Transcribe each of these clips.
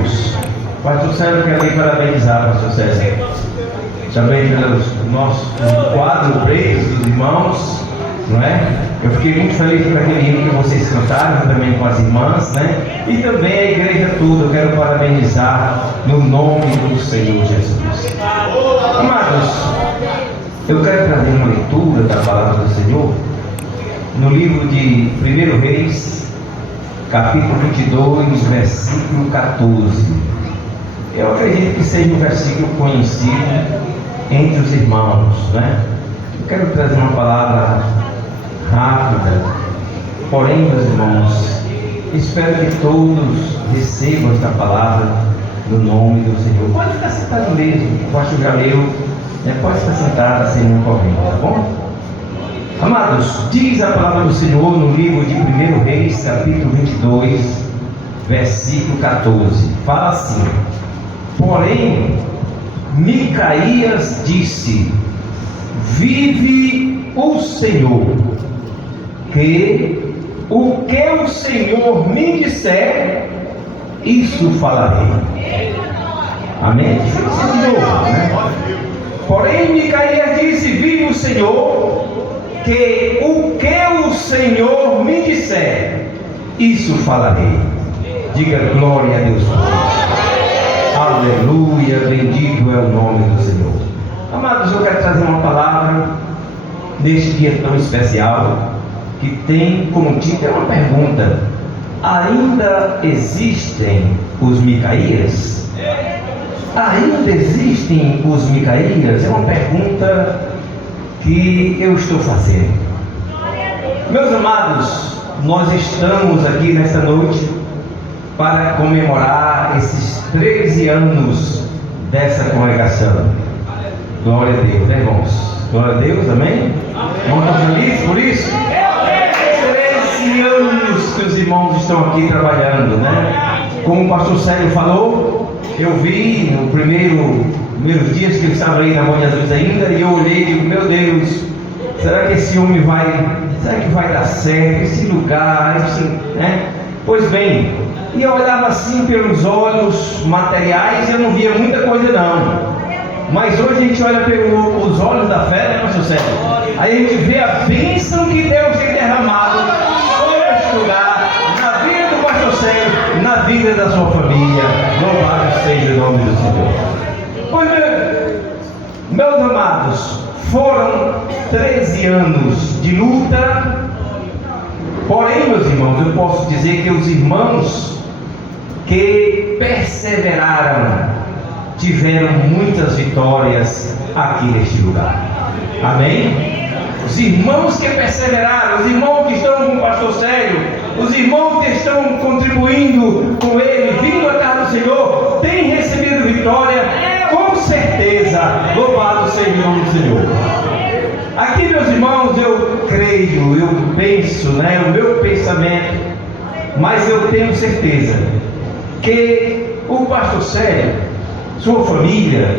Deus. Pastor Célio, quero lhe parabenizar, Pastor Célio. Também pelo nosso quadro preto dos irmãos, não é? Eu fiquei muito feliz por aquele hino que vocês cantaram, também com as irmãs, né? E também a igreja toda, eu quero parabenizar no nome do Senhor Jesus. Amados, eu quero trazer uma leitura da palavra do Senhor no livro de 1 Reis, capítulo 22, versículo 14. Eu acredito que seja um versículo conhecido entre os irmãos, né? Eu quero trazer uma palavra rápida, porém, meus irmãos, espero que todos recebam esta palavra no nome do Senhor. Pode ficar sentado mesmo, o pastor já leu, né? Pode ficar sentado sem nenhum corrente, tá bom? Amados, diz a palavra do Senhor no livro de 1 Reis, capítulo 22, versículo 14. Fala assim: porém, Micaías disse: vive o Senhor, que o Senhor me disser, isso falarei. Amém? Né? Porém, Micaías disse: vive o Senhor, que o Senhor me disser, isso falarei. Diga glória a Deus. Aleluia, bendito é o nome do Senhor. Amados, eu quero trazer uma palavra neste dia tão especial, que tem como título uma pergunta: ainda existem os Micaías? Ainda existem os Micaías? É uma pergunta que eu estou fazendo. Meus amados, nós estamos aqui nesta noite para comemorar esses 13 anos dessa congregação. Glória a Deus, né, irmãos? Glória a Deus, amém? Vamos estar felizes por isso? 13 anos que os irmãos estão aqui trabalhando, né? Como o pastor Célio falou, eu vi no primeiros dias que ele estava aí na Mão de Jesus ainda, e eu olhei e digo: meu Deus, será que esse homem será que vai dar certo, esse lugar, né? Pois bem, e eu olhava assim pelos olhos materiais e eu não via muita coisa não. Mas hoje a gente olha pelos olhos da fé, né, pastor Célio? Aí a gente vê a bênção que Deus tem derramado sobre este lugar, na vida do pastor Célio, na vida da sua família. Louvado seja o nome do Senhor. Pois, meus amados, foram 13 anos de luta. Porém, meus irmãos, eu posso dizer que os irmãos que perseveraram tiveram muitas vitórias aqui neste lugar. Amém? Os irmãos que perseveraram, os irmãos que estão com o pastor Célio, os irmãos que estão contribuindo com ele, vindo à casa do Senhor, têm recebido vitória, com certeza. Louvado seja o nome do Senhor. Aqui, meus irmãos, eu creio, eu penso, né, o meu pensamento, mas eu tenho certeza que o pastor Célio, sua família,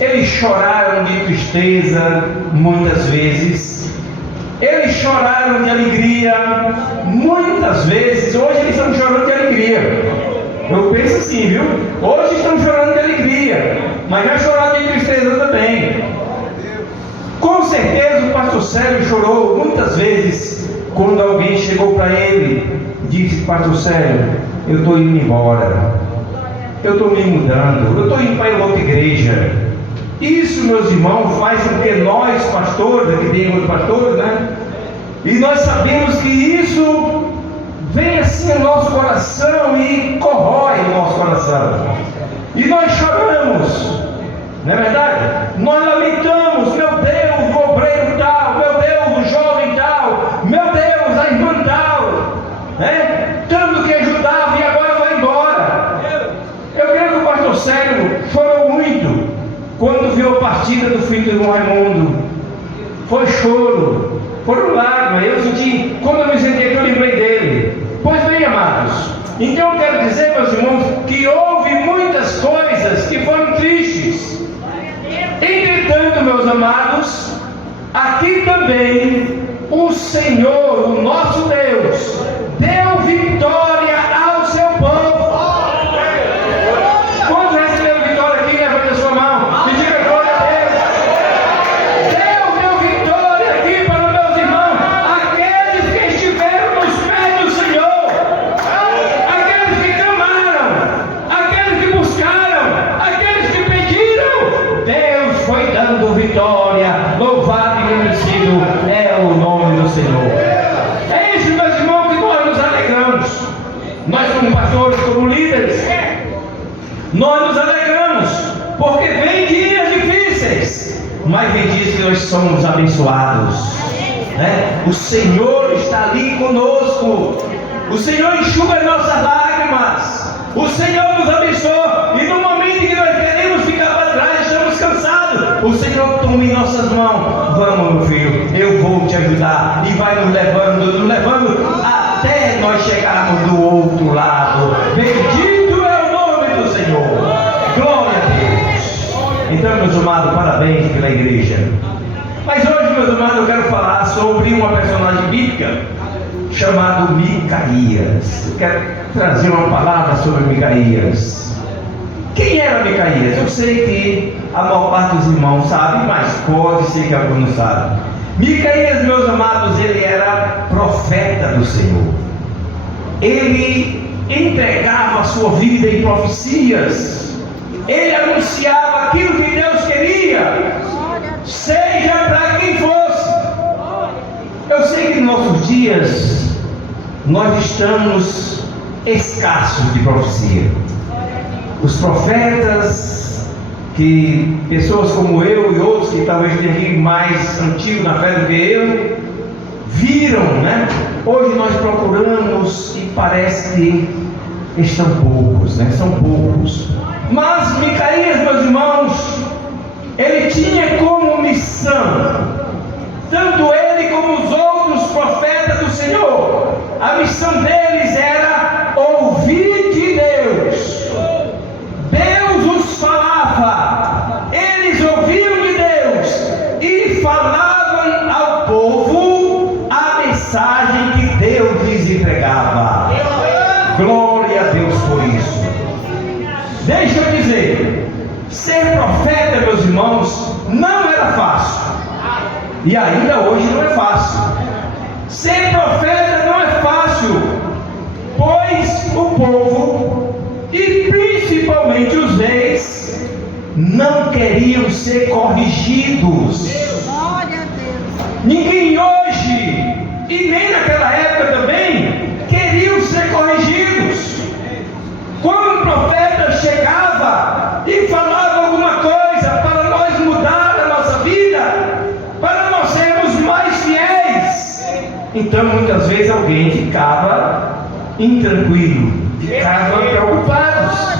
eles choraram de tristeza muitas vezes, eles choraram de alegria muitas vezes. Hoje eles estão chorando de alegria. Eu penso assim, viu? Hoje estão chorando de alegria, mas já choraram de tristeza também. Com certeza o pastor Célio chorou muitas vezes quando alguém chegou para ele e disse: pastor Célio, eu estou indo embora, eu estou me mudando, eu estou indo para outra igreja. Isso, meus irmãos, faz com que nós pastores, aqui tem outros pastores, né? E nós sabemos que isso vem assim no nosso coração e corrói o nosso coração. E nós choramos, não é verdade? Nós lamentamos: meu Deus, o obreiro tal, meu Deus, o jovem tal, meu Deus, a irmã tal, né? Tanto que ajudava e agora vai embora. Eu creio que o pastor Célio chorou muito quando viu a partida do filho do irmão Raimundo. Foi choro, foram lágrimas. Eu senti, quando eu me sentei aqui, eu lembrei dele. Pois bem, amados, então eu quero dizer, meus irmãos, que houve muitas coisas que foram tristes. Entretanto, meus amados, aqui também o Senhor, o nosso Deus, deu vitória ao seu povo. pastores, como líderes, nós nos alegramos, porque vem dias difíceis, mas vem dias que nós somos abençoados, né? O Senhor está ali conosco, o Senhor enxuga as nossas lágrimas, o Senhor nos abençoa, e no momento em que nós queremos ficar para trás, estamos cansados, o Senhor toma em nossas mãos: vamos, meu filho, eu vou te ajudar, e vai nos levando até nós chegarmos do outro lado. Bendito é o nome do Senhor, glória a Deus. Então, meus amados, parabéns pela igreja. Mas hoje, meus amados, eu quero falar sobre uma personagem bíblica chamado Micaías. Eu quero trazer uma palavra sobre Micaías. Quem era Micaías? Eu sei que a maior parte dos irmãos sabe, mas pode ser que alguns não sabem. Micaías, meus amados, ele era profeta do Senhor. Ele entregava a sua vida em profecias. Ele anunciava aquilo que Deus queria, seja para quem fosse. Eu sei que em nossos dias nós estamos escassos de profecia. Os profetas, que pessoas como eu e outros que talvez tenham mais antigos na fé do que eu, viram, né? Hoje nós procuramos e parece que estão poucos, né? São poucos. Mas Micaías, meus irmãos, ele tinha como missão, tanto ele como os outros profetas do Senhor, a missão deles era ouvir de Deus. Deus os falava, eles ouviam de Deus e falavam ao povo a mensagem que Deus lhes entregava. Glória a Deus por isso. Deixa eu dizer, ser profeta, meus irmãos, não era fácil, e ainda hoje não é fácil. Ser profeta não é fácil, pois o povo, e principalmente os reis, não queriam ser corrigidos. Ninguém hoje, e nem naquela época também, queriam ser corrigidos. Quando o profeta chegava e falava alguma coisa para nós mudar a nossa vida, para nós sermos mais fiéis, então muitas vezes alguém ficava intranquilo, ficava preocupados,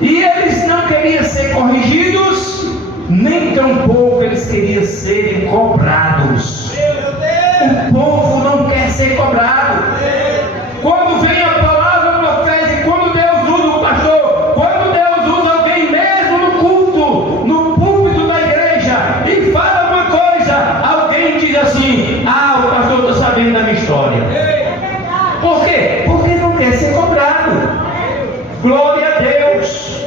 e eles não queriam ser corrigidos, nem tampouco eles queriam serem cobrados. O povo não quer ser cobrado. Quando vem a palavra profética, quando Deus usa o pastor, quando Deus usa alguém mesmo no culto, no púlpito da igreja, e fala uma coisa, alguém diz assim: ah, o pastor está sabendo da minha história. Por quê? Porque não quer ser cobrado. Glória a Deus.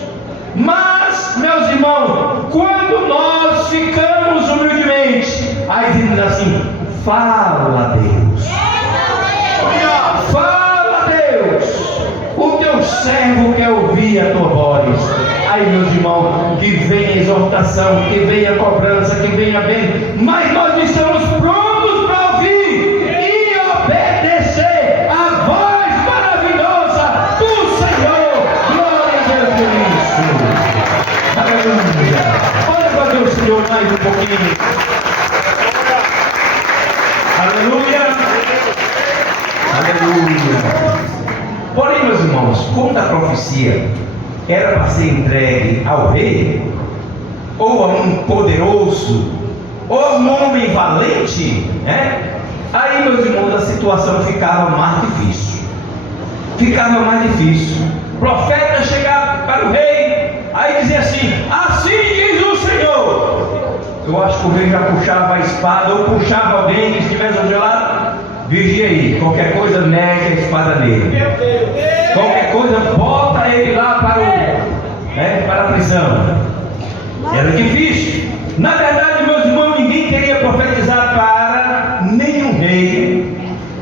Mas, meus irmãos, quando nós ficamos humildemente, aí dizemos assim: fala, Deus. Fala, Deus. O teu servo quer ouvir a tua voz. Aí, meus irmãos, que venha a exortação, que venha a cobrança, que venha a bem, mas nós estamos prontos para ouvir e obedecer a voz maravilhosa do Senhor. Glória a Deus por isso. Aleluia. Olha para Deus, Senhor, mais um pouquinho. Aleluia. Aleluia. Porém, meus irmãos, como a profecia era para ser entregue ao rei, ou a um poderoso, ou a um homem valente, né? Aí, meus irmãos, a situação ficava mais difícil. Ficava mais difícil. O profeta chegava para o rei, aí dizia assim: assim diz o Senhor. Eu acho que o rei já puxava a espada, ou puxava alguém que estivesse ao seu lado. Vigia aí, qualquer coisa nega a espada nele. Qualquer coisa bota ele lá para a prisão. Era difícil. Na verdade, meus irmãos, ninguém queria profetizar para nenhum rei,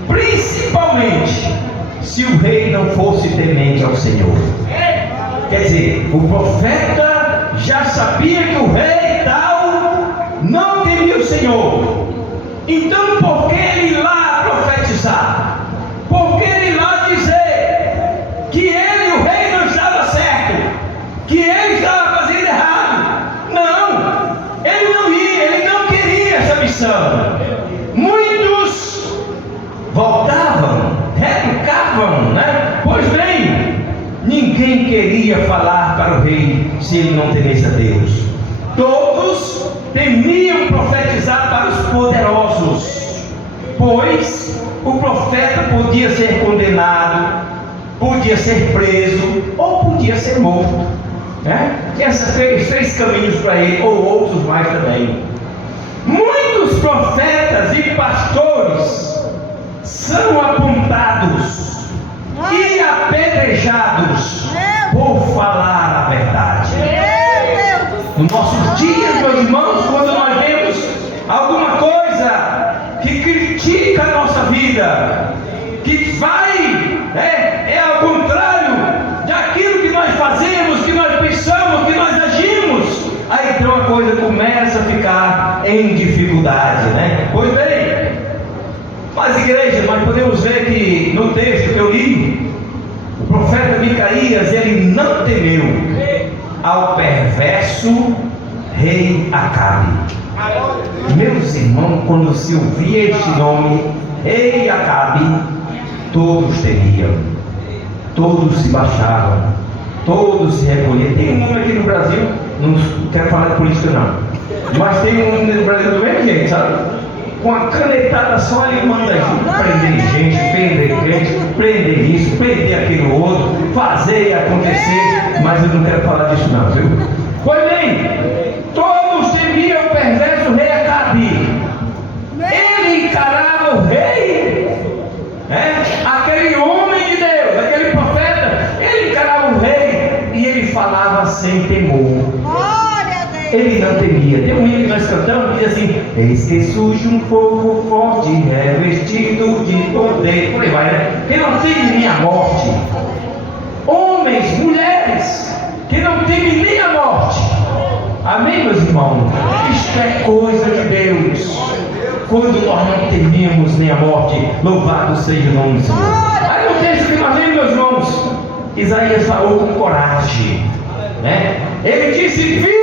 principalmente se o rei não fosse temente ao Senhor. Quer dizer, o profeta já sabia que o rei tal não temia o Senhor. Então, por que ele ir lá profetizar? Por que ele ir lá dizer que que ele, o rei, não estava certo, que ele estava fazendo errado. Não, ele não ia, ele não queria essa missão. Muitos voltavam, retrucavam, né? Pois bem, ninguém queria falar para o rei se ele não temesse a Deus. Todos temiam profetizar para os poderosos, pois o profeta podia ser condenado, podia ser preso ou podia ser morto, né? Tinha esses três caminhos para ele, ou outros mais também. Muitos profetas e pastores são apontados e apedrejados por falar a verdade. Nos nossos dias, meus irmãos, quando nós vemos alguma coisa que critica a nossa vida, que vai, é ao contrário daquilo que nós fazemos, que nós pensamos, que nós agimos, aí então a coisa começa a ficar em dificuldade, né? Pois bem, mas igreja, nós podemos ver que no texto que eu li, o profeta Micaías, ele não temeu ao perverso rei Acabe. Meus irmãos, quando se ouvia este nome, rei Acabe, todos temiam, todos se baixavam, todos se recolhiam. Tem um nome aqui no Brasil, não quero falar de política não, mas tem um nome no Brasil do mesmo jeito, sabe? Com a canetada só ele manda prender gente, prender crente, prender isso, prender aquilo outro, fazer acontecer, mas eu não quero falar disso não, viu? Pois bem, todos temiam o perverso rei Acabe. Ele encarava o rei, aquele homem de Deus, aquele profeta, ele encarava o rei e ele falava sem temor. Ele não temia. Tem um hino que nós cantamos que diz assim: eis que surge um povo forte, revestido de poder. Por aí vai, né? Que não teme nem a morte. Homens, mulheres, que não temem nem a morte. Amém, meus irmãos? Isto é coisa de Deus. Quando nós não tememos nem a morte, louvado seja o nome do Senhor. Aí no texto que nós lemos, meus irmãos, Isaías falou com coragem, né? Ele disse: vive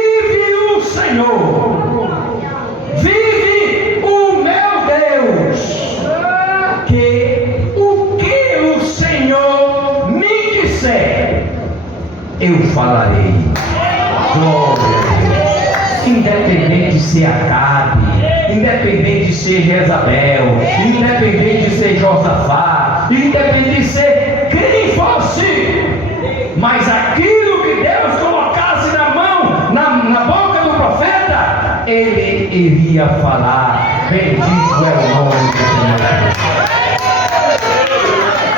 o Senhor, vive o meu Deus, que o que o Senhor me disser, eu falarei. Glória a Deus. Independente de ser Acabe, independente de ser Jezabel, independente de ser Josafá, independente de ser quem fosse, mas aquilo que Deus colocasse na mão, na boca do profeta, ele iria falar. Bendito é o nome do Senhor.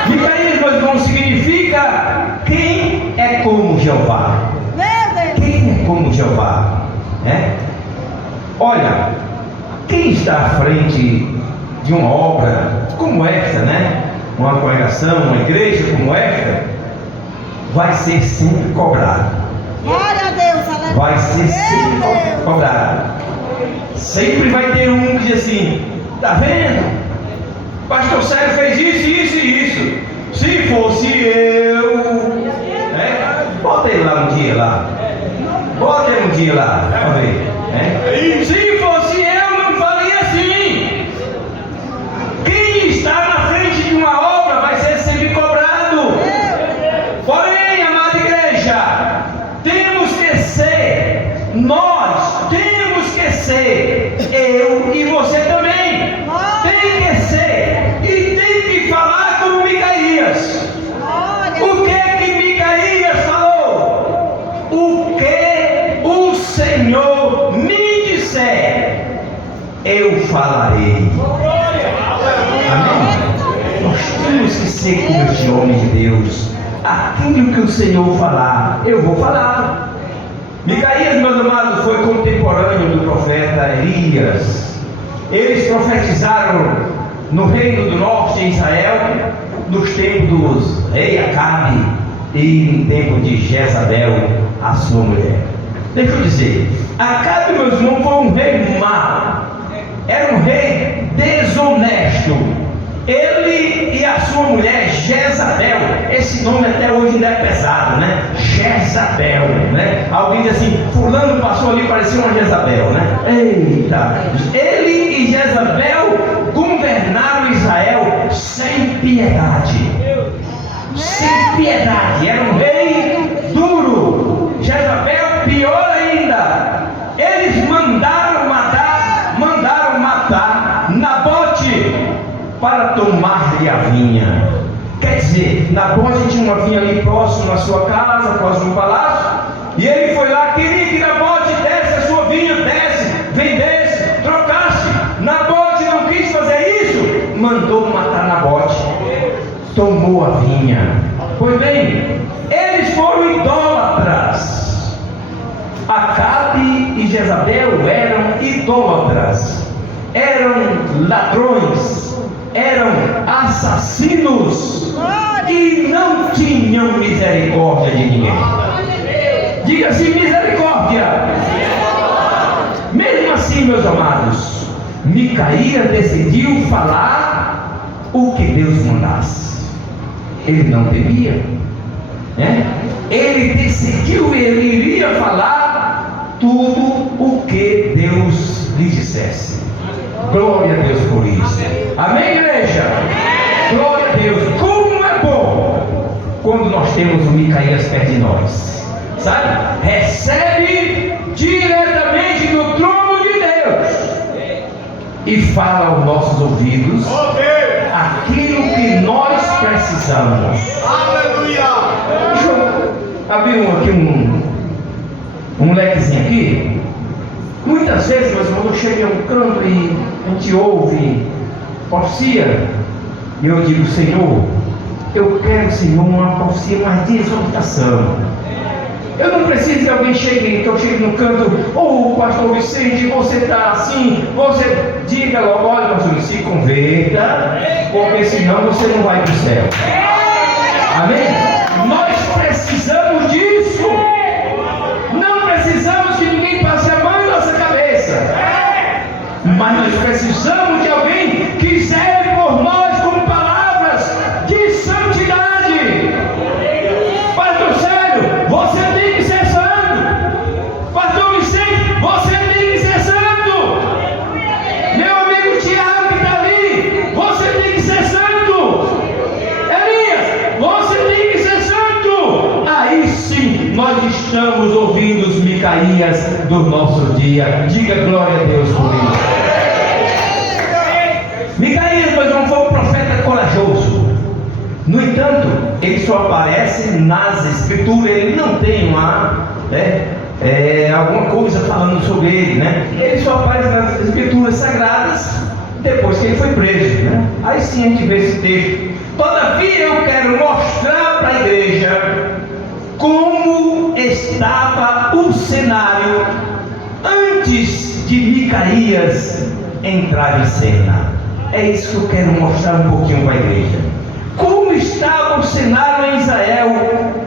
Micaías, meus irmãos, significa quem é como Jeová. Quem é como Jeová? Olha, quem está à frente de uma obra como esta, né? Uma congregação, uma igreja como esta, vai ser sempre cobrado. Glória a Deus, aleluia. Vai ser sempre cobrado. Sempre vai ter um que diz assim: tá vendo? O pastor Sérgio fez isso, isso e isso. Se fosse eu, bota ele lá um dia lá. Bota ele um dia lá, pra ver. Se fosse eu, não faria assim. Quem está na frente de uma obra vai ser sempre cobrado. Porém, amada igreja, temos que ser, nós temos que ser, eu e você também, tem que ser, e tem que falar como Micaías. O que Micaías falou? O que o Senhor me disser, eu falarei. Amém? Nós temos que ser como este homem de Deus. Aquilo que o Senhor falar, eu vou falar. Micaías, meus amados, foi contemporâneo do profeta Elias. Eles profetizaram no reino do norte, em Israel, nos tempos dos rei Acabe e no tempo de Jezabel, a sua mulher. Deixa eu dizer, Acabe, meus irmãos, foi um rei mau. Era um rei desonesto. Ele e a sua mulher Jezabel, esse nome até hoje ainda é pesado, né? Jezabel, né? Alguém diz assim, fulano passou ali, parecia uma Jezabel, né? Eita! Ele e Jezabel governaram Israel sem piedade. Sem piedade, era um rei duro. Jezabel, pior ainda, eles mandaram matar Nabote para tomar-lhe a vinha. Quer dizer, Nabote tinha uma vinha ali próximo na sua casa, próximo ao palácio, e ele foi lá, queria que Nabote desse a sua vinha, vendesse, trocasse. Nabote não quis fazer isso, mandou matar Nabote, tomou a vinha. Pois bem, eles foram idólatras. Acabe e Jezabel eram idólatras, eram ladrões, eram assassinos e não tinham misericórdia de ninguém. Diga assim, misericórdia. Mesmo assim, meus amados, Micaías decidiu falar o que Deus mandasse. Ele não temia, né? Ele decidiu, ele iria falar tudo o que Deus lhe dissesse. Glória a Deus por isso. Amém, igreja? Glória a Deus. Como é bom quando nós temos o Micaías perto de nós, sabe? Recebe diretamente do trono de Deus e fala aos nossos ouvidos aquilo que nós precisamos. Aleluia! Deixa eu abrir aqui um lequezinho aqui. Muitas vezes, meus irmãos, eu chego em um canto e a gente ouve profecia, e eu digo, Senhor, eu quero, Senhor, uma profecia mais de exortação. Eu não preciso que alguém chegue, que eu chegue no canto, pastor Vicente, você está assim, você diga logo, olha, pastor, se converta, porque senão você não vai para o céu. Amém? Nós precisamos disso. Não precisamos que ninguém passe a mão em nossa cabeça, mas nós precisamos de alguém que zele por nós com palavras de santidade. Pastor Célio, você tem que ser santo. Pastor Vicente, você tem que ser santo. Meu amigo Tiago que está ali, você tem que ser santo. Elias, você tem que ser santo. Aí sim nós estamos ouvindo os Micaías do nosso dia. Diga glória a Deus por isso. Micaías, mas não foi um profeta corajoso. No entanto, ele só aparece nas escrituras. Ele não tem alguma coisa falando sobre ele, né? Ele só aparece nas escrituras sagradas depois que ele foi preso, né? Aí sim a gente vê esse texto. Todavia eu quero mostrar para a igreja como estava o cenário antes de Micaías entrar em cena. É isso que eu quero mostrar um pouquinho para a igreja. Como estava o cenário em Israel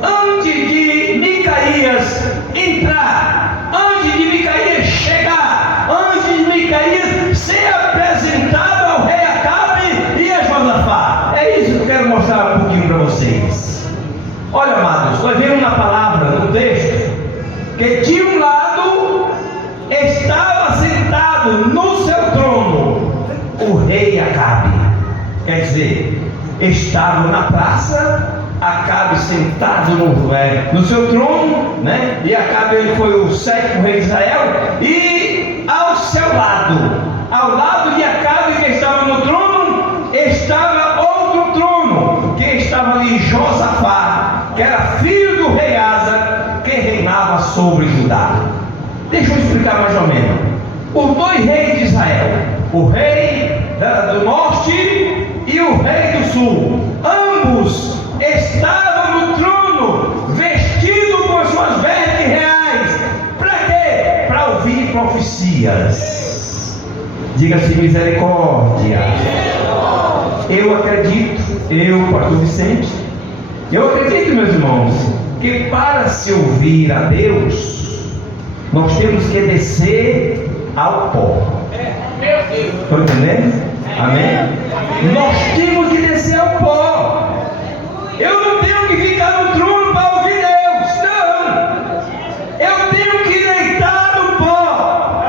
antes de Micaías entrar, antes de Micaías chegar, antes de Micaías ser apresentado ao rei Acabe e a Josafá. É isso que eu quero mostrar um pouquinho para vocês. Olha, amados, nós vemos na palavra, no texto, que de um lado estava sentado no seu trono o rei Acabe. Quer dizer, estava na praça, Acabe sentado no seu trono, né? E Acabe ele foi o 7º rei de Israel, e ao seu lado, ao lado de Acabe que estava no trono, estava outro trono, que estava ali Josafá, que era filho do rei Asa, que reinava sobre Judá. Deixa eu explicar mais ou menos. Os dois reis de Israel, o rei do norte e o rei do sul, ambos estavam no trono, vestidos com suas vestes reais. Para quê? Para ouvir profecias. Diga-se misericórdia. Eu acredito, pastor Vicente, eu acredito, meus irmãos, que para se ouvir a Deus, nós temos que descer ao pó. Estão entendendo? Amém? Nós temos que descer ao pó. Eu não tenho que ficar no trono para ouvir Deus. Não. Eu tenho que deitar no pó,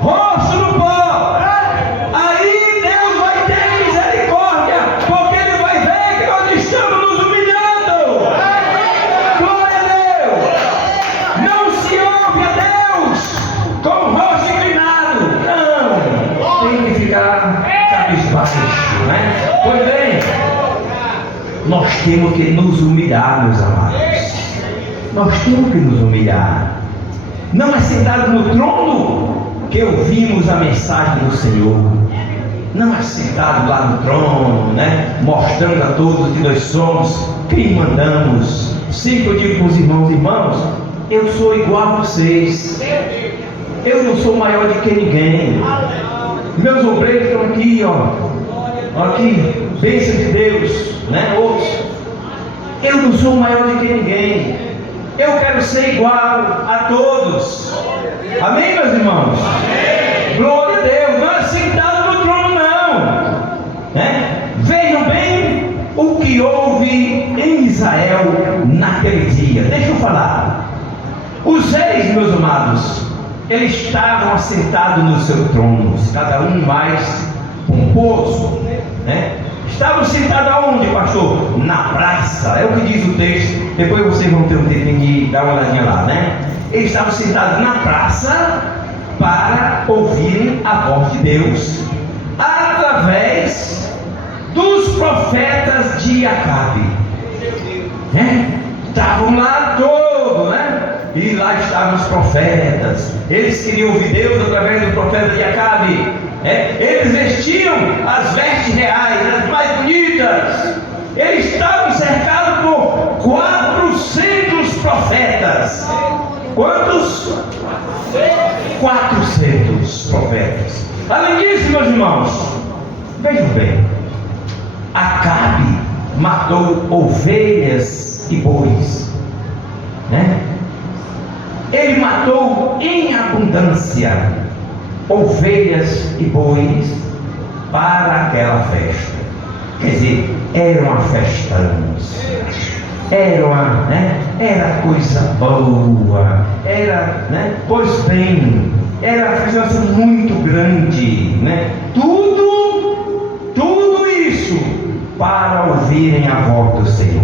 rosto no pó. Aí Deus vai ter misericórdia, porque Ele vai ver que nós estamos nos humilhando. Glória a Deus. Não se ouve a Deus com o rosto inclinado. Não. Tem que ficar cabisbaixo, né? Pois bem, nós temos que nos humilhar, meus amados. Nós temos que nos humilhar. Não é sentado no trono que ouvimos a mensagem do Senhor. Não é sentado lá no trono, né? Mostrando a todos que nós somos quem mandamos. Sempre eu digo para os irmãos, eu sou igual a vocês. Eu não sou maior do que ninguém. Meus obreiros estão aqui, ó. Aqui, bênção de Deus, né? Outros. Eu não sou maior do que ninguém. Eu quero ser igual a todos. Amém, meus irmãos? Amém. Glória a Deus. Não é sentado no trono, não. Né? Vejam bem o que houve em Israel naquele dia. Deixa eu falar. Os reis, meus amados, eles estavam assentados nos seus tronos, cada um mais pomposo, né? Estavam sentados aonde, pastor? Na praça, é o que diz o texto. Depois vocês vão ter um tempinho de dar uma olhadinha lá, né? Eles estavam sentados na praça para ouvirem a voz de Deus através dos profetas de Acabe, né? Estavam lá todos, né? E lá estavam os profetas. Eles queriam ouvir Deus através do profeta de Acabe. Eles vestiam as vestes reais, as mais bonitas. Eles estavam cercados por 400 profetas. Quantos? 400 profetas. Além disso, meus irmãos, vejam bem, Acabe matou ovelhas e bois, né? Ele matou em abundância ovelhas e bois para aquela festa. Quer dizer, era uma festança, era coisa boa, pois bem, era uma festança muito grande, né? Tudo isso para ouvirem a voz do Senhor.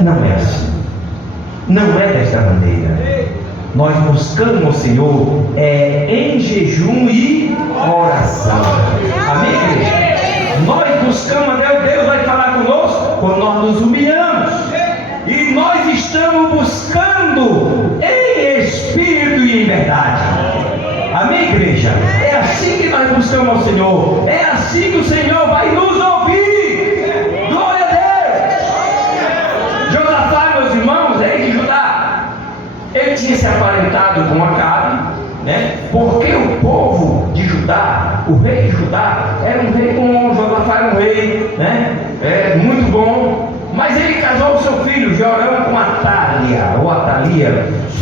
Não é assim. Não é desta maneira. Nós buscamos o Senhor em jejum e oração. Amém, igreja? Nós buscamos a Deus. Deus vai falar conosco quando nós nos humilhamos. E nós estamos buscando em espírito e em verdade. Amém, igreja? É assim que nós buscamos ao Senhor. É assim que o Senhor vai nos ouvir. Glória a Deus. Josafá, meus irmãos, rei de Judá, ele tinha se aparentado com Acabe, né? Porque o povo de Judá, o rei de Judá, era um rei bom. Josafá era um rei, né? Muito bom. Mas ele casou o seu filho Jorão com Atalia,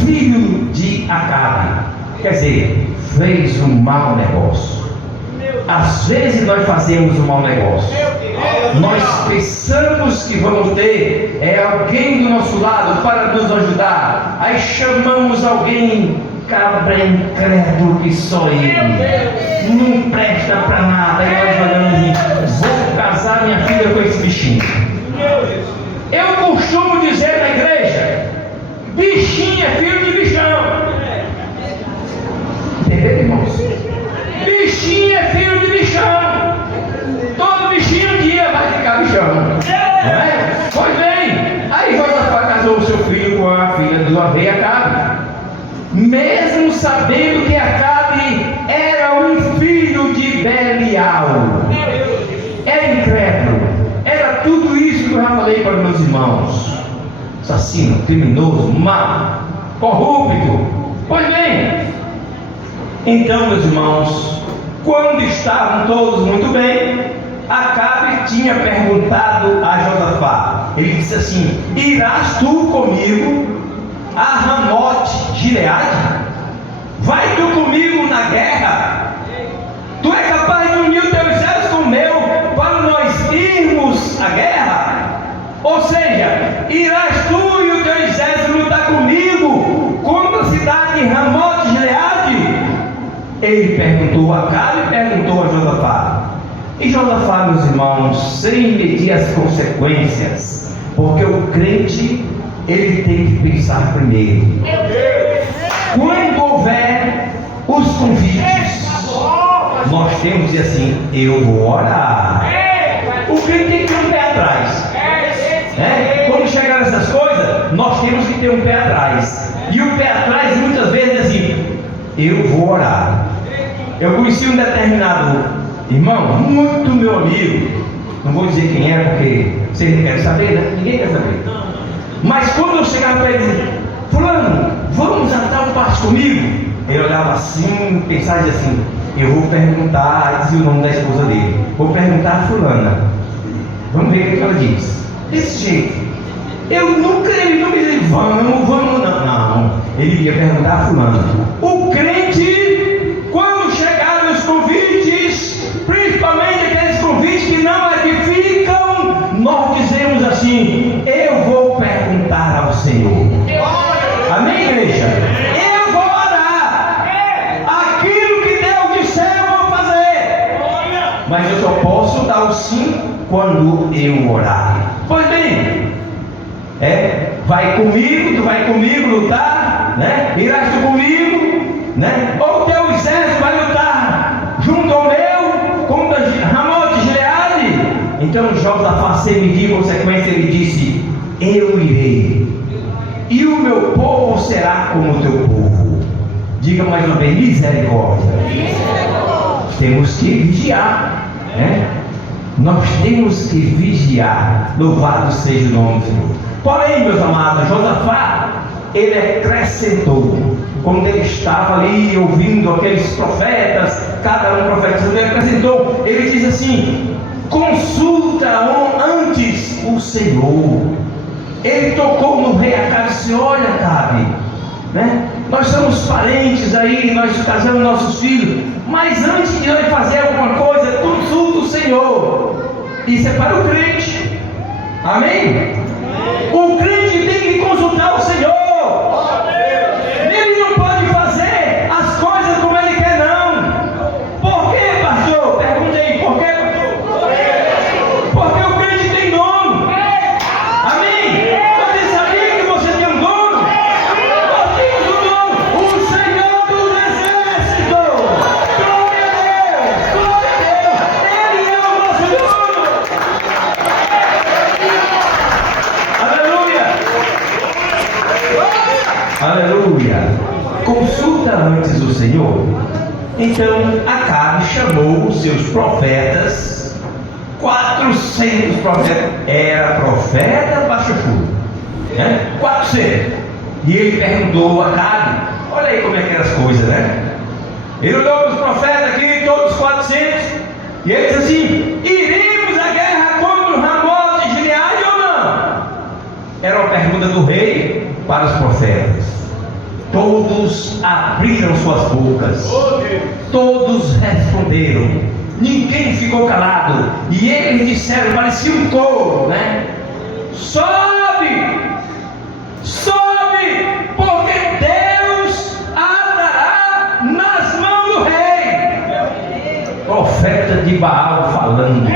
filho de Acabe. Quer dizer, fez um mau negócio. Às vezes nós fazemos um mau negócio. Nós pensamos que vamos ter alguém do nosso lado para nos ajudar. Aí chamamos alguém, cabra incrédulo que só ele, não presta para nada. Aí nós olhamos e vou casar minha filha com esse bichinho. Eu costumo dizer na igreja: bichinho é filho de bichão. Entenderam, irmãos? Bichinho é filho de bichão. Todo bichinho um dia vai ficar bichão, não é? Pois bem, aí Josafá casou o seu filho com a filha do rei Acabe, mesmo sabendo que Acabe era um filho de Belial, era incrédulo, era tudo isso que eu já falei para meus irmãos: assassino, criminoso, mau, corrupto. Pois bem, então, meus irmãos, quando estavam todos muito bem, Acabe tinha perguntado a Josafá. Ele disse assim: irás tu comigo a Ramote Gileade? Vai tu comigo na guerra? Tu é capaz de unir os teus céus com o meu? Ou seja, irás tu e o teu exército lutar comigo contra a cidade de Ramote de Gileade? Ele perguntou a Acabe e perguntou a Josafá. E Josafá, meus irmãos, sem medir as consequências, porque o crente, ele tem que pensar primeiro. Quando houver os convites, nós temos que dizer assim: eu vou orar. O crente tem que ter um pé atrás. Quando chegar nessas coisas, nós temos que ter um pé atrás. E o pé atrás muitas vezes é assim: eu vou orar. Eu conheci um determinado irmão, muito meu amigo, não vou dizer quem é porque vocês não querem saber, né? Ninguém quer saber. Mas quando eu chegava para ele e dizia: fulano, vamos a tal parte comigo? Ele olhava assim, pensava e dizia assim: eu vou perguntar, dizia o nome da esposa dele, vou perguntar a fulana, vamos ver o que ela diz. Desse jeito. Ele não me dizia: vamos, não. Ele ia perguntar a fulana. O crente, quando chegar nos convites, principalmente aqueles convites que não edificam, nós dizemos assim: eu vou perguntar ao Senhor. Amém, igreja? Eu vou orar. Aquilo que Deus disser, eu vou fazer. Mas eu só posso dar o sim quando eu orar. Pois bem, vai comigo, tu vai comigo lutar, né? Irás tu comigo, né? Ou teu exército vai lutar junto ao meu, contra Ramote de Gileade. Então Josafá, sem medir consequência, ele disse: eu irei, e o meu povo será como o teu povo. Diga mais uma vez: misericórdia. Temos que vigiar, né? Nós temos que vigiar. Louvado seja o nome do Senhor. Porém, meus amados, Josafá, ele acrescentou. Quando ele estava ali ouvindo aqueles profetas, cada um profetizando, ele acrescentou. Ele diz assim: consulta antes o Senhor. Ele tocou no rei Acabe e disse: olha, Acabe, né? Nós somos parentes aí, nós casamos nossos filhos, mas antes de nós fazer alguma coisa, consulta o Senhor. Isso é para o crente. Amém? O crente tem que consultar o Senhor. Ele não pode fazer as coisas como ele quer, não. Por quê, pastor? Pergunta aí, por quê, pastor? Porque o crente tem dono. Amém? Você sabia que você tem um dono? Nós temos um dono, o Senhor dos Exércitos. Glória a Deus, glória a Deus. Ele é o nosso dono. Aleluia! Consulta antes o Senhor. Então Acabe chamou os seus profetas, 400 profetas. Era profeta baixo-fogo, né? 400. E ele perguntou a Acabe: olha aí como é que eram as coisas, né? Ele olhou para os profetas aqui, todos 400, e ele disse assim: iremos à guerra contra o Ramote de Gileade ou não? Era uma pergunta do rei para os profetas. Todos abriram suas bocas, todos responderam, ninguém ficou calado. E eles disseram, parecia um coro, né? Sobe, sobe, porque Deus a dará nas mãos do rei. Profeta de Baal falando,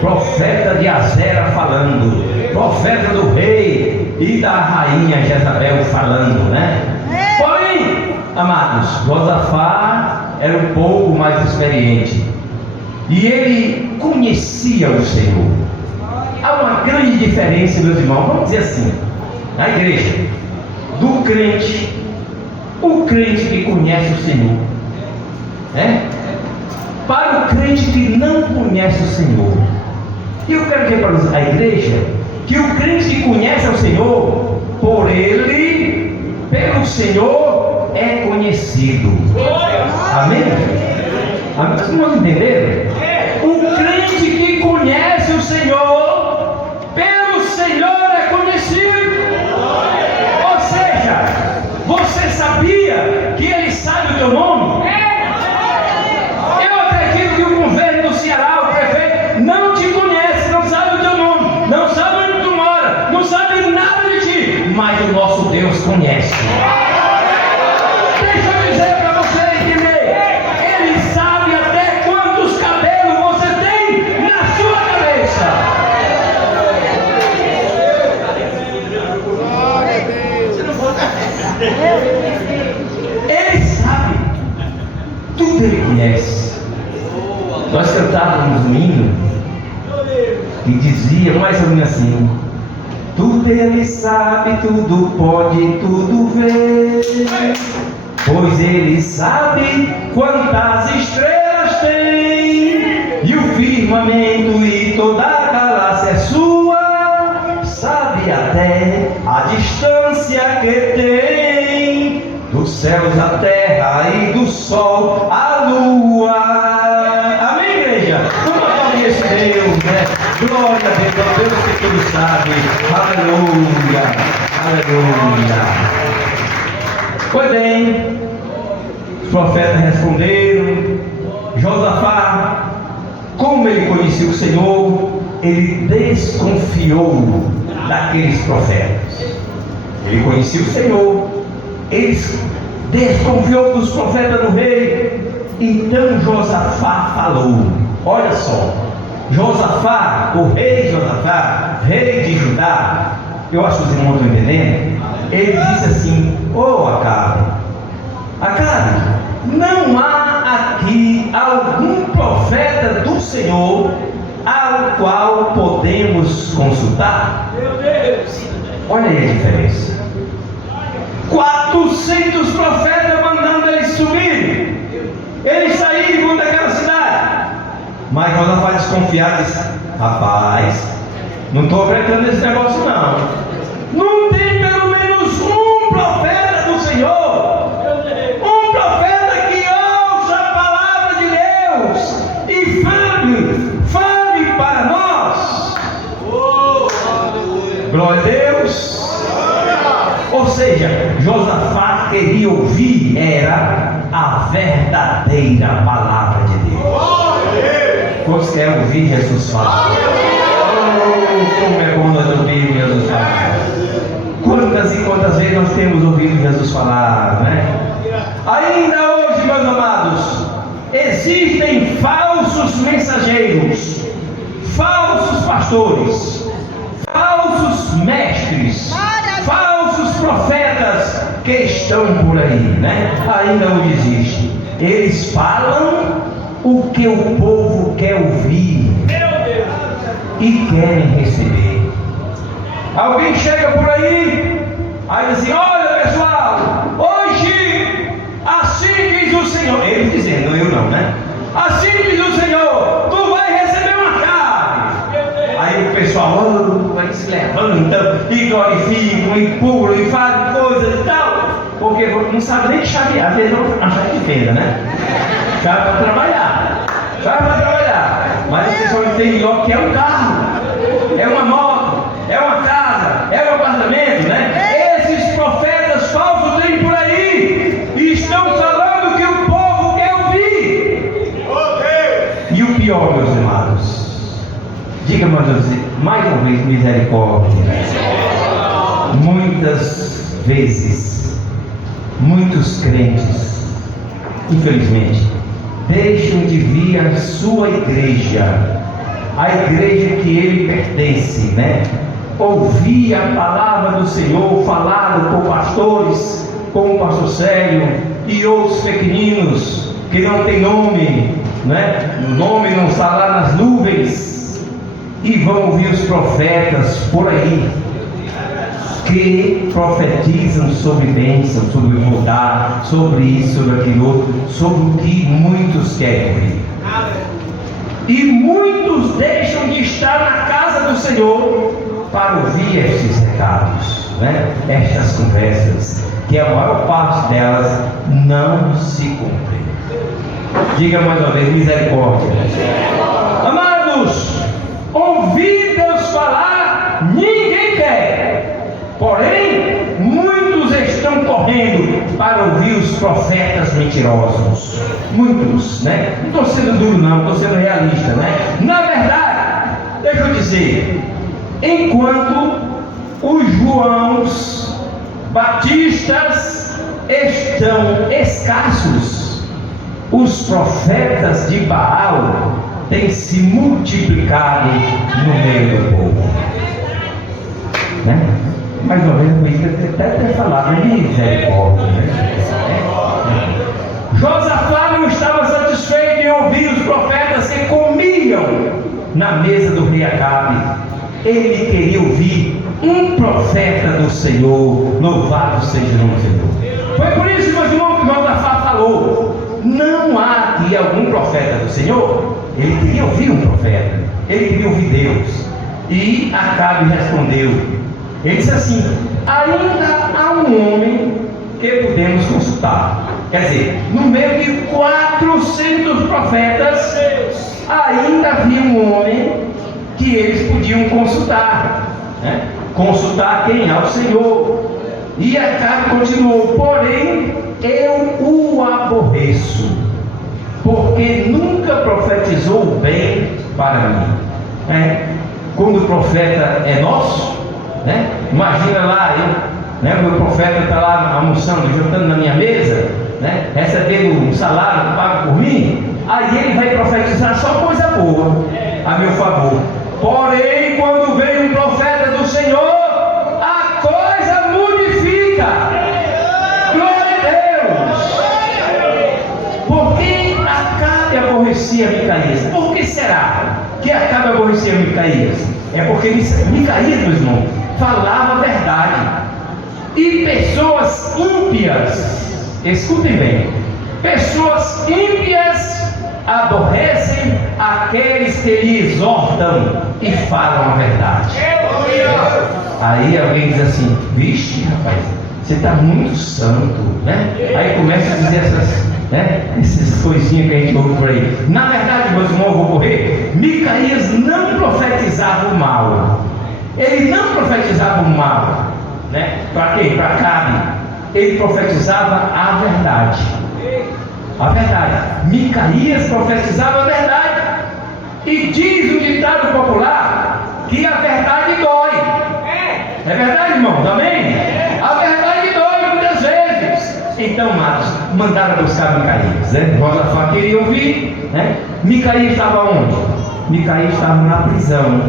profeta de Azera falando, profeta do rei e da rainha Jezabel falando, né? Porém, amados, Josafá era um pouco mais experiente e ele conhecia o Senhor. Há uma grande diferença, meus irmãos, vamos dizer assim, na igreja, do crente, o crente que conhece o Senhor, né? Para o crente que não conhece o Senhor. E eu quero dizer para a igreja que o crente que conhece o Senhor, por ele, pelo Senhor, é conhecido. Amém? Vocês não entenderam? O crente que conhece o Senhor, pelo Senhor é conhecido. Ou seja, você sabia que Ele sabe o teu nome? Eu acredito que o governo do Ceará, o prefeito, não te conhece, não sabe o teu nome, não sabe onde tu mas o nosso Deus conhece. Deixa eu dizer para você entender, Ele sabe até quantos cabelos você tem na sua cabeça. Ele sabe, tudo Ele conhece. Nós cantávamos um hino que dizia mais ou menos assim: tudo Ele sabe, tudo pode, tudo vê, pois Ele sabe quantas estrelas tem, e o firmamento e toda a galáxia é sua, sabe até a distância que tem, dos céus a terra e do sol a lua. Amém, igreja? Vamos aplaudir esse Deus, né? Glória a Deus que tudo sabe. Aleluia, aleluia. Pois bem, os profetas responderam. Josafá, como ele conhecia o Senhor, ele desconfiou daqueles profetas. Ele conhecia o Senhor, ele desconfiou dos profetas do rei. Então Josafá falou: olha só, Josafá, o rei Josafá, rei de Judá, eu acho que os irmãos estão entendendo. Ele disse assim: ô Acabe, não há aqui algum profeta do Senhor ao qual podemos consultar? Meu Deus! Olha aí a diferença. 400 profetas mandando eles subirem, eles saíram daquela cidade. Mas Josafá desconfiado disse: rapaz, não estou acreditando nesse negócio não. Não tem pelo menos um profeta do Senhor, um profeta que ouça a palavra de Deus e fale para nós. Glória a Deus. Ou seja, Josafá queria ouvir era a verdadeira palavra de Deus. Quantos querem ouvir Jesus falar? Oh, como é bom nós ouvirmos Jesus falar. Quantas e quantas vezes nós temos ouvido Jesus falar, né? Ainda hoje, meus amados, existem falsos mensageiros, falsos pastores, falsos mestres, falsos profetas que estão por aí, né? Ainda hoje existe. Eles falam o que o povo quer ouvir e querem receber. Alguém chega por aí diz assim: olha pessoal, hoje assim diz o Senhor. Eles dizendo, eu não, né? Assim diz o Senhor, tu vai receber uma chave. Aí o pessoal vai se levanta e glorificam e pulam e fazem coisas e tal, porque não sabe nem que chave é. Às vezes a chave de venda, né? Chave para trabalhar, mas o pessoal entende logo que é um carro, é uma moto, é uma casa, é um apartamento, né? Esses profetas falsos têm por aí e estão falando que o povo quer ouvir. E o pior, meus amados, diga mais uma vez, misericórdia. Muitas vezes, muitos crentes, infelizmente, deixam de vir à sua igreja, a igreja que ele pertence, né? Ouvir a palavra do Senhor falada por pastores como o pastor Célio e outros pequeninos que não tem nome, né? O nome não está lá nas nuvens, e vão ouvir os profetas por aí que profetizam sobre bênção, sobre mudar, sobre isso, sobre aquilo outro, sobre o que muitos querem ouvir. E muitos deixam de estar na casa do Senhor para ouvir estes recados, né? Estas conversas, que a maior parte delas não se cumprem. Diga mais uma vez, misericórdia. Amados, ouvir Deus falar, ninguém quer. Porém, muitos estão correndo para ouvir os profetas mentirosos. Muitos, né? Não estou sendo duro não, estou sendo realista, né? Na verdade, deixa eu dizer, enquanto os Joãos batistas estão escassos. Os profetas de Baal têm se multiplicado no meio do povo. Né? Mais uma vez eu podia até ter falado misericórdia. Josafá não estava satisfeito em ouvir os profetas que comiam na mesa do rei Acabe. Ele queria ouvir um profeta do Senhor. Louvado seja o nome do Senhor. Foi por isso, meu irmão, que Josafá falou: não há aqui algum profeta do Senhor? Ele queria ouvir um profeta, ele queria ouvir Deus. E Acabe respondeu, ele disse assim: ainda há um homem que podemos consultar. Quer dizer, no meio de 400 profetas, ainda havia um homem que eles podiam consultar, né? Consultar quem? Ao Senhor. E Acabe continuou: porém eu o aborreço, porque nunca profetizou bem para mim. Quando o profeta é nosso, né? Imagina lá, o meu profeta está lá almoçando, jantando na minha mesa, né? Recebendo um salário pago por mim. Aí ele vai profetizar só coisa boa a meu favor. Porém, quando vem um profeta do Senhor, a coisa modifica. Glória a Deus. Por que Acabe aborrecia Micaías? Por que será que Acabe aborrecia Micaías? É porque Micaías, meu irmão, falava a verdade. E pessoas ímpias, escutem bem, pessoas ímpias aborrecem aqueles que lhe exortam e falam a verdade. Aí alguém diz assim: vixe, rapaz, você está muito santo, né? Aí começa a dizer essas coisinhas que a gente ouve por aí. Na verdade, meus irmãos, eu vou correr. Micaías não profetizava o mal. Ele não profetizava o mal, né? Para quem? Para Acabe. Ele profetizava a verdade. A verdade. Micaías profetizava a verdade. E diz o ditado popular que a verdade dói. É verdade, irmão? Amém? A verdade dói muitas vezes. Então, amados, mandaram buscar Micaías, né? Josafá queria ouvir, né? Micaías estava onde? Micaías estava na prisão.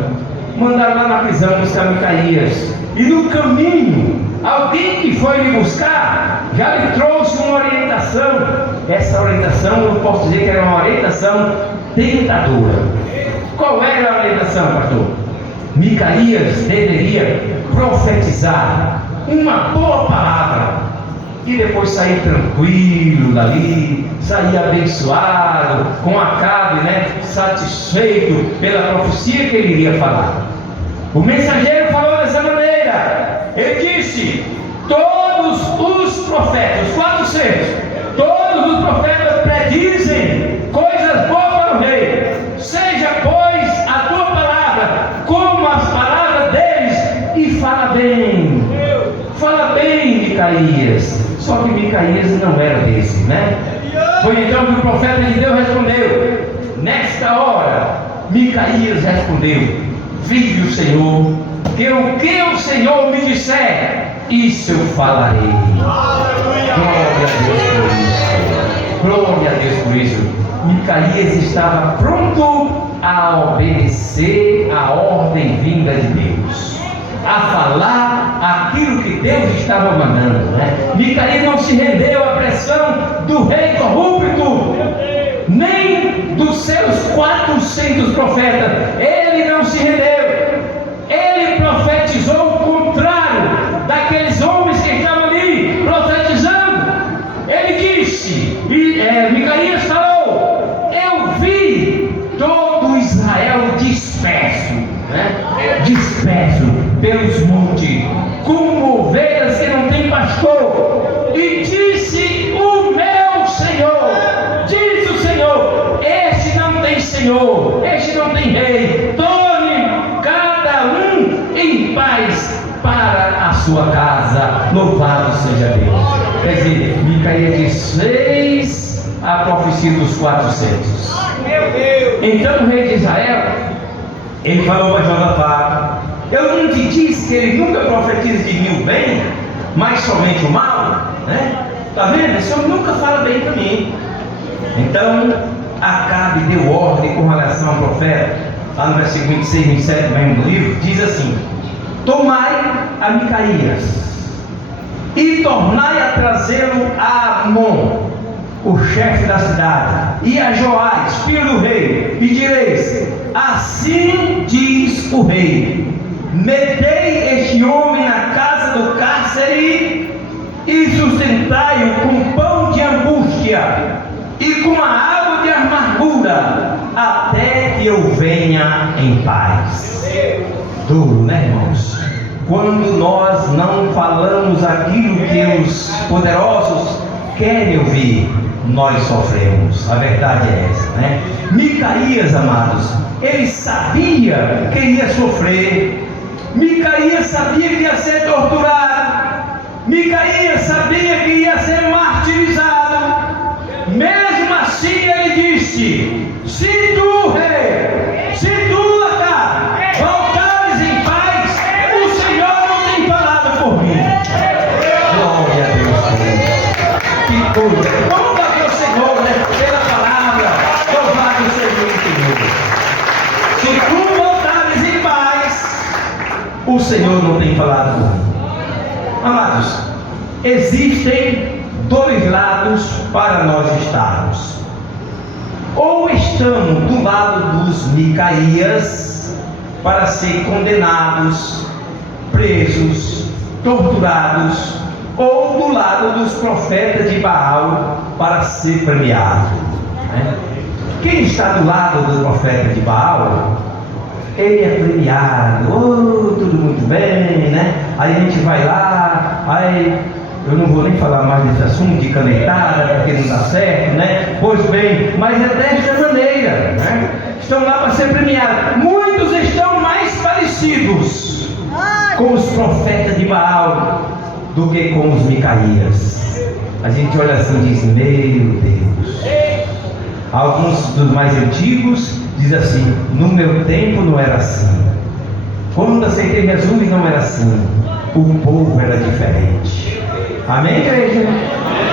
Mandaram lá na prisão buscar Micaías. E no caminho, alguém que foi lhe buscar já lhe trouxe uma orientação. Essa orientação, eu posso dizer que era uma orientação tentadora. Qual era a orientação, pastor? Micaías deveria profetizar uma boa palavra e depois sair tranquilo dali, sair abençoado, com Acabe, né, satisfeito pela profecia que ele iria falar. O mensageiro falou dessa maneira. Ele disse: todos os profetas, 400, todos os profetas predizem coisas boas para o rei. Seja, pois, a tua palavra como as palavras deles, e fala bem. Fala bem, Micaías. Só que Micaías não era desse, né? Foi então que o profeta de Deus respondeu. Nesta hora, Micaías respondeu: vive o Senhor, que o que o Senhor me disser, isso eu falarei. Glória a Deus por isso. Glória a Deus por isso. Micaías estava pronto a obedecer a ordem vinda de Deus, a falar aquilo que Deus estava mandando, né? Micaías não se rendeu à pressão do rei corrupto, nem dos seus 400 profetas. Ele não se rendeu. Ele profetizou o contrário daqueles homens que estavam ali profetizando. Ele disse, Micaías falou: eu vi todo Israel disperso, né? Disperso pelos montes, como ovelhas que não têm pastor. E disse o meu Senhor, diz o Senhor: este não tem Senhor, este não tem rei. Torne cada um em paz para a sua casa. Louvado seja Deus. Quer dizer, Micaías fez a profecia dos 400. Então o rei de Israel, ele falou para Josafá: eu não te disse que ele nunca profetiza de mim o bem? mas somente o mal, né? Está vendo? Esse homem nunca fala bem para mim. Então, Acabe deu ordem com relação ao profeta, lá no versículo 26, 27 mesmo do livro, diz assim: tomai a Micaías e tornai a trazê-lo a Amon, o chefe da cidade, e a Joás, filho do rei, e direis: assim diz o rei, metei este homem na casa do cárcere e sustentai-o com pão de angústia e com a água de amargura, até que eu venha em paz. Duro, né, irmãos? Quando nós não falamos aquilo que os poderosos querem ouvir, nós sofremos. A verdade é essa, né? Micaías, amados, ele sabia que ia sofrer. Micaías sabia que ia ser torturado. Micaías sabia que ia ser martirizado. Mesmo assim ele disse: se tu, rei, se tu, Acabe, voltares em paz, o Senhor não tem falado por mim. Glória a Deus. Que coisa. Vamos dar ao Senhor, né, pela palavra. Louvado seja o Senhor. Se tu voltares em paz, o Senhor não tem falado por mim. Amados, existem dois lados para nós estarmos. Ou estamos do lado dos Micaías, para ser condenados, presos, torturados, ou do lado dos profetas de Baal, para ser premiado, né? Quem está do lado do profeta de Baal, ele é premiado. Oh, tudo muito bem, né? Aí a gente vai lá, aí eu não vou nem falar mais desse assunto de canetada, porque não dá certo, né? Pois bem, mas é desta maneira, né? Estão lá para ser premiados. Muitos estão mais parecidos com os profetas de Baal do que com os Micaías. A gente olha assim e diz: meu Deus. Alguns dos mais antigos dizem assim: no meu tempo não era assim. Quando aceitei Jesus não era assim. O povo era diferente. Amém, igreja?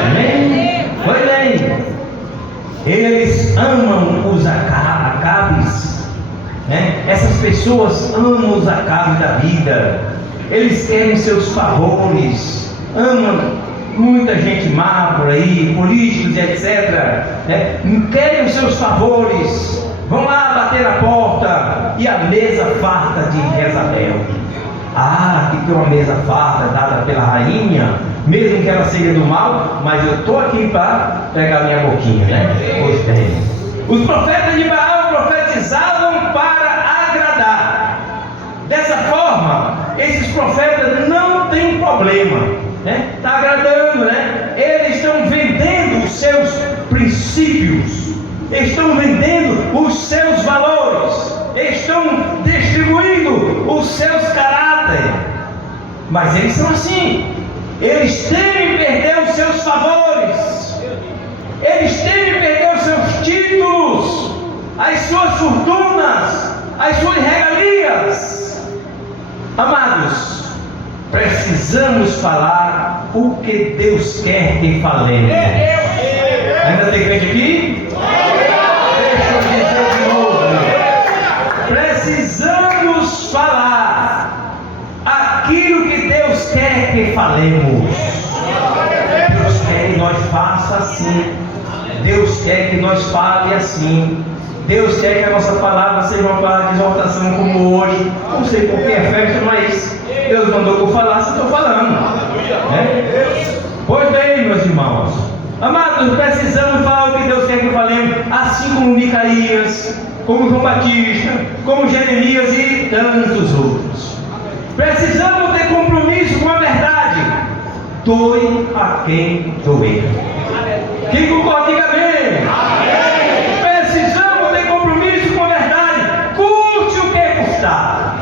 Amém? Foi bem. Eles amam os Acabes, né? Essas pessoas amam os Acabes da vida. Eles querem seus favores. Amam muita gente má por aí, políticos e etc. Né? Querem os seus favores. Vão lá bater a porta e a mesa farta de Jezabel. Ah, que tem uma mesa farta dada pela rainha, mesmo que ela seja do mal, mas eu estou aqui para pegar minha boquinha, né? Pois bem. Os profetas de Baal profetizavam para agradar. Dessa forma, esses profetas não têm problema, né? Está agradando, né? Eles estão vendendo os seus princípios, estão vendendo os seus valores, estão distribuindo os seus caráteres. Mas eles são assim. Eles temem perder os seus favores, eles temem perder os seus títulos, as suas fortunas, as suas regalias. Amados, precisamos falar o que Deus quer que falemos. Ainda tem crente aqui? Deixa eu dizer de novo. Precisamos falar aquilo que Deus quer que falemos. Deus quer que nós faça assim. Deus quer que nós fale assim. Deus quer que a nossa palavra seja uma palavra de exaltação como hoje. Não sei por que é festa, mas Deus mandou que eu falasse, estou falando, né? Pois bem, meus irmãos, amados, precisamos falar o que Deus quer que falemos, assim como Micaías, como João Batista, como Jeremias e tantos outros. Precisamos ter compromisso com a verdade. Doe a quem doer. Quem concorda, diga amém. Precisamos ter compromisso com a verdade, custe o que custar.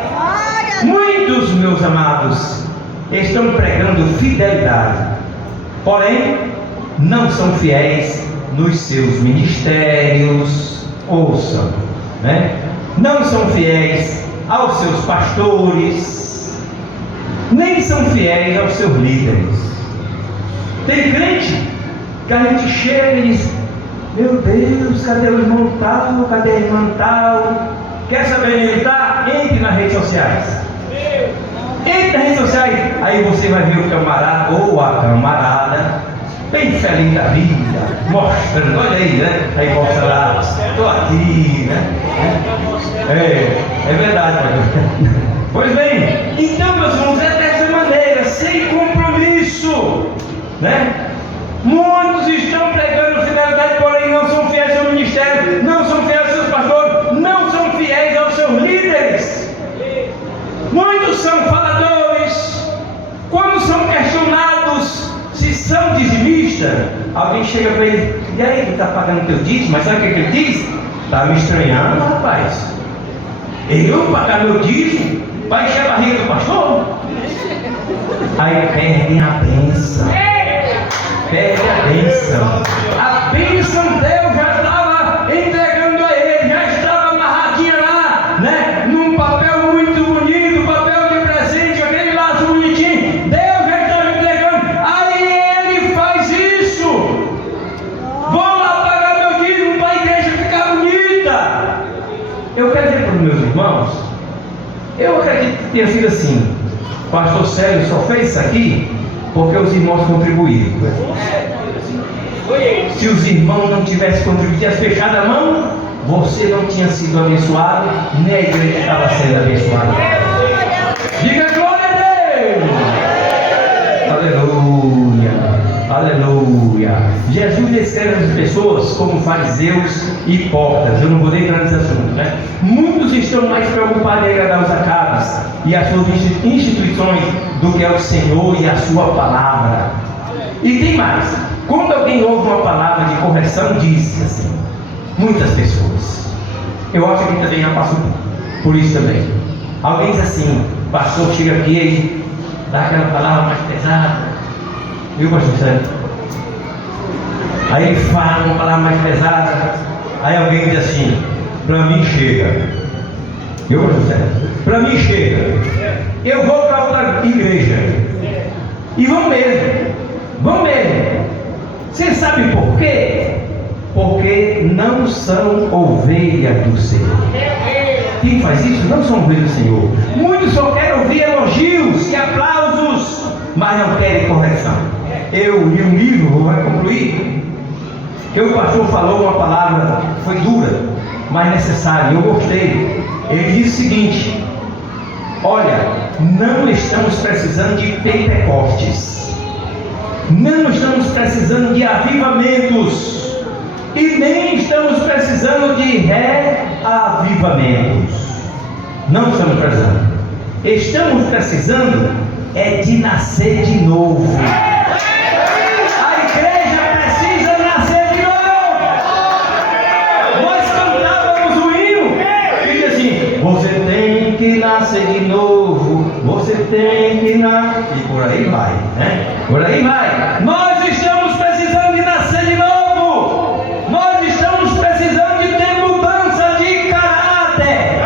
Muitos, meus amados, estão pregando fidelidade, porém não são fiéis nos seus ministérios. Ouçam, né? Não são fiéis aos seus pastores, nem são fiéis aos seus líderes. Tem crente que a gente chega e diz: meu Deus, cadê o irmão tal? Cadê a irmã tal? Quer saber onde ele está? Entre nas redes sociais. Entre nas redes sociais. Aí você vai ver o camarada ou a camarada bem feliz da vida, mostrando, olha aí, né? Aí mostra lá, estou aqui, né? É verdade, pois bem, então meus irmãos, é dessa maneira, sem compromisso, né? Muitos estão pregando fidelidade, porém não são fiéis ao ministério, não são fiéis aos seus pastores, não são fiéis aos seus líderes. Muitos são faladores. Quando são questionados se são dizimistas, alguém chega para ele: e aí, que está pagando teu dízimo? Mas sabe o que ele diz? Está me estranhando, rapaz. Eu pagar meu dízimo? Vai encher a barriga do pastor? Aí perdem a bênção. Perde a bênção. A bênção Deus já estava entregando a ele, já estava amarradinha lá, né? Num papel muito bonito, papel de presente, aquele laço bonitinho. Deus já estava entregando. Aí ele faz isso. Vou lá pagar meu dízimo para a igreja ficar bonita. Eu quero dizer para os meus irmãos, eu acredito que tenha sido assim. O pastor Célio só fez isso aqui porque os irmãos contribuíram. Se os irmãos não tivessem contribuído, tivessem fechado a mão, você não tinha sido abençoado, nem a igreja estava sendo abençoada. Diga glória a Deus! Aleluia! Aleluia! Jesus descreve as pessoas como fariseus e hipócritas. Eu não vou nem entrar nesse assunto, né? Muitos estão mais preocupados em agradar os acabes e as suas instituições do que ao Senhor e a sua palavra. E tem mais: quando alguém ouve uma palavra de correção, diz assim, muitas pessoas, eu acho que também já passou por isso também. Alguém diz assim: pastor, chega aqui e dá aquela palavra mais pesada, viu, pastor Sérgio? Aí ele fala uma palavra mais pesada, aí alguém diz assim: para mim chega. Eu vou dizer, para mim chega. Eu vou para outra igreja. E vão mesmo. Vão mesmo. Vocês sabem por quê? Porque não são ovelhas do Senhor. Quem faz isso não são ovelhas do Senhor. Muitos só querem ouvir elogios e aplausos, mas não querem correção. Eu li um livro, vou concluir, que o pastor falou uma palavra, foi dura, mas necessária, eu gostei. Ele disse o seguinte: olha, não estamos precisando de pentecostes, não estamos precisando de avivamentos, e nem estamos precisando de reavivamentos. Não estamos precisando. Estamos precisando é de nascer de novo. Você tem que nascer de novo, você tem que nascer, e por aí vai, né? Por aí vai. Nós estamos precisando de nascer de novo, nós estamos precisando de ter mudança de caráter.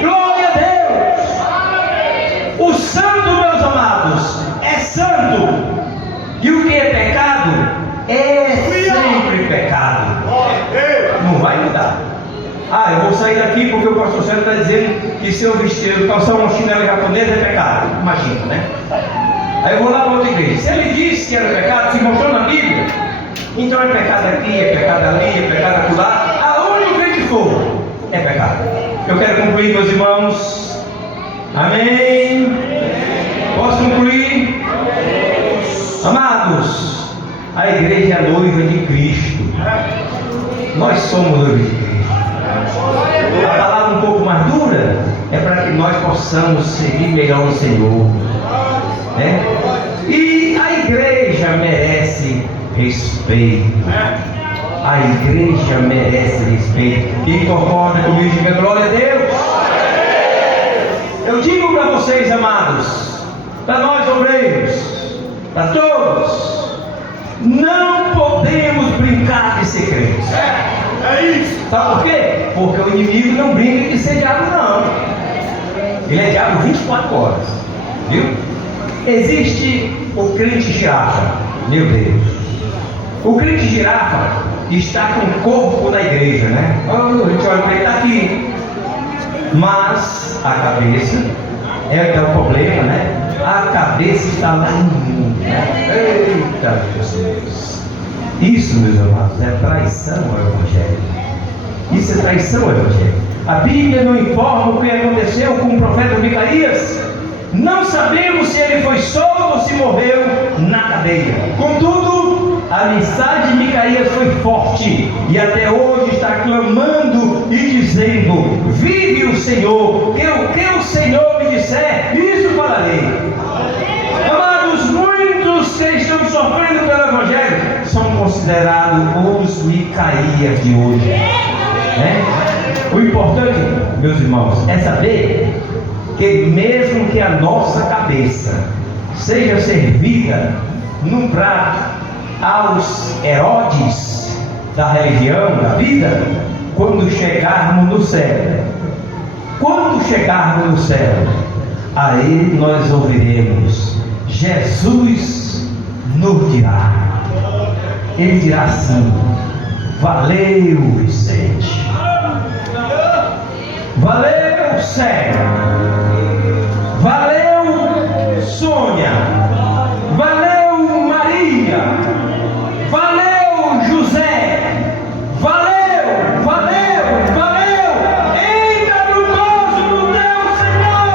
Glória a Deus! O santo, meus amados, é santo, e o que é pecado é sempre pecado, não vai mudar. Ah, eu vou sair daqui porque o pastor Sérgio está dizendo que se eu vestir, calçar uma chinela japonesa é pecado. Imagina, né? Aí eu vou lá para outra igreja. Se ele disse que era pecado, se mostrou na Bíblia, então é pecado aqui, é pecado ali, é pecado acolá. Aonde o crente for, é pecado. Eu quero concluir, meus irmãos. Amém? Posso concluir? Amados, a igreja é a noiva de Cristo. Nós somos noivos de Cristo. A palavra um pouco mais dura é para que nós possamos seguir melhor o Senhor, né? E a igreja merece respeito. A igreja merece respeito. Quem concorda comigo, diga glória a Deus. Eu digo para vocês, amados, para nós obreiros, para todos, não podemos brincar de ser crentes. É isso. Sabe por quê? Porque o inimigo não brinca de ser diabo, não. Ele é diabo 24 horas. viu? Existe o crente girafa, meu Deus. O crente girafa está com o corpo da igreja, né? Oh, a gente olha para ele, está aqui. Mas a cabeça é o problema, né? A cabeça está lá no mundo, né? Eita Jesus! Isso, meus amados, é traição ao Evangelho. Isso é traição ao Evangelho. A Bíblia não informa o que aconteceu com o profeta Micaías. Não sabemos se ele foi solto ou se morreu na cadeia. Contudo, a mensagem de Micaías foi forte e até hoje está clamando e dizendo: vive o Senhor, que o que o Senhor me disser, isso falarei. Amados, muitos que estão sofrendo pelo Evangelho são considerados os Micaías de hoje, né? O importante, meus irmãos, é saber que mesmo que a nossa cabeça seja servida num prato aos Herodes da religião, da vida, quando chegarmos no céu, aí nós ouviremos: Jesus nos dirá. Ele dirá assim: valeu, Vicente, valeu, Célia, valeu, Sônia, valeu, Maria, valeu, José, valeu, valeu, valeu, entra no gozo do teu Senhor.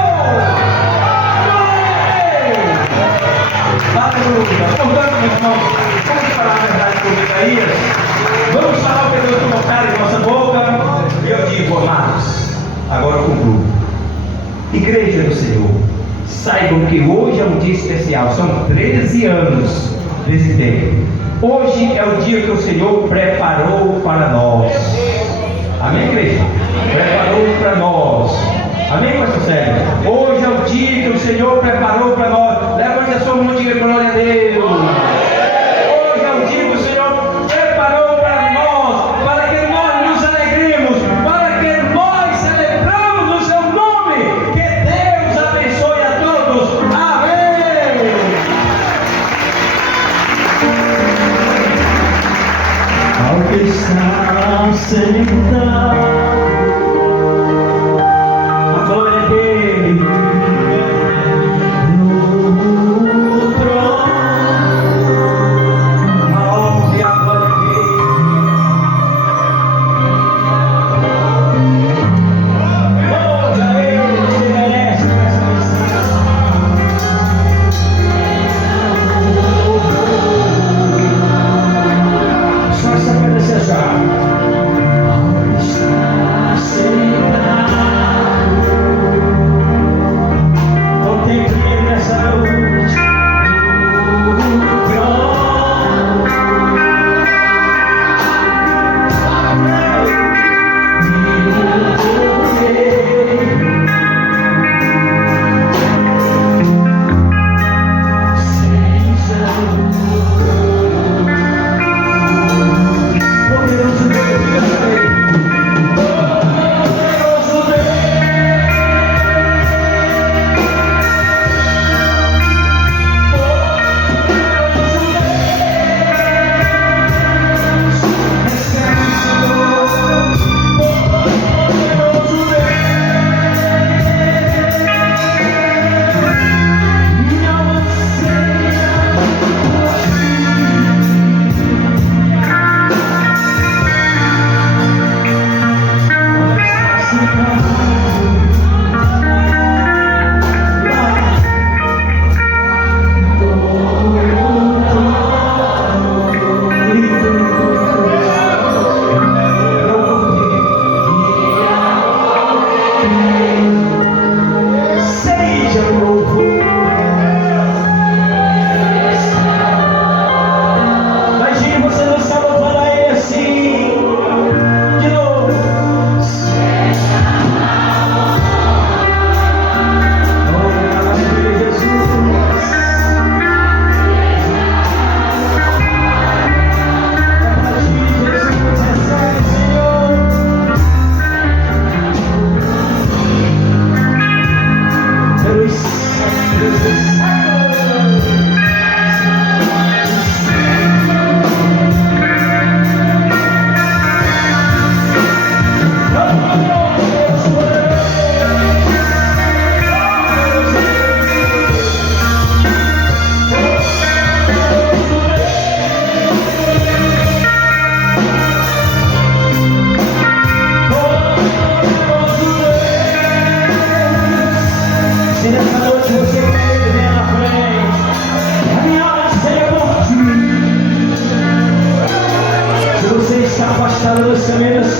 Aleluia. Portanto, meus irmãos, vamos falar a verdade com Micaías. Vamos falar o que Deus colocar em nossa boca. E eu digo, amados, agora eu concluo. Igreja do Senhor, saibam que hoje é um dia especial. São 13 anos desse tempo. Hoje é o dia que o Senhor preparou para nós. Amém, igreja? Preparou para nós. Amém, pastor Sérgio? Hoje é o dia que o Senhor preparou para nós. Levante a sua mão e diga glória a Deus. Hoje é o dia que o Senhor preparou para nós, para que nós nos alegremos, para que nós celebramos o seu nome. Que Deus abençoe a todos. Amém. Ao que está sentado, a glória dele no trono, a honra e a glória dele. Glória a ele que merece essa missão. Só essa agradecer já. Ao que está Deus,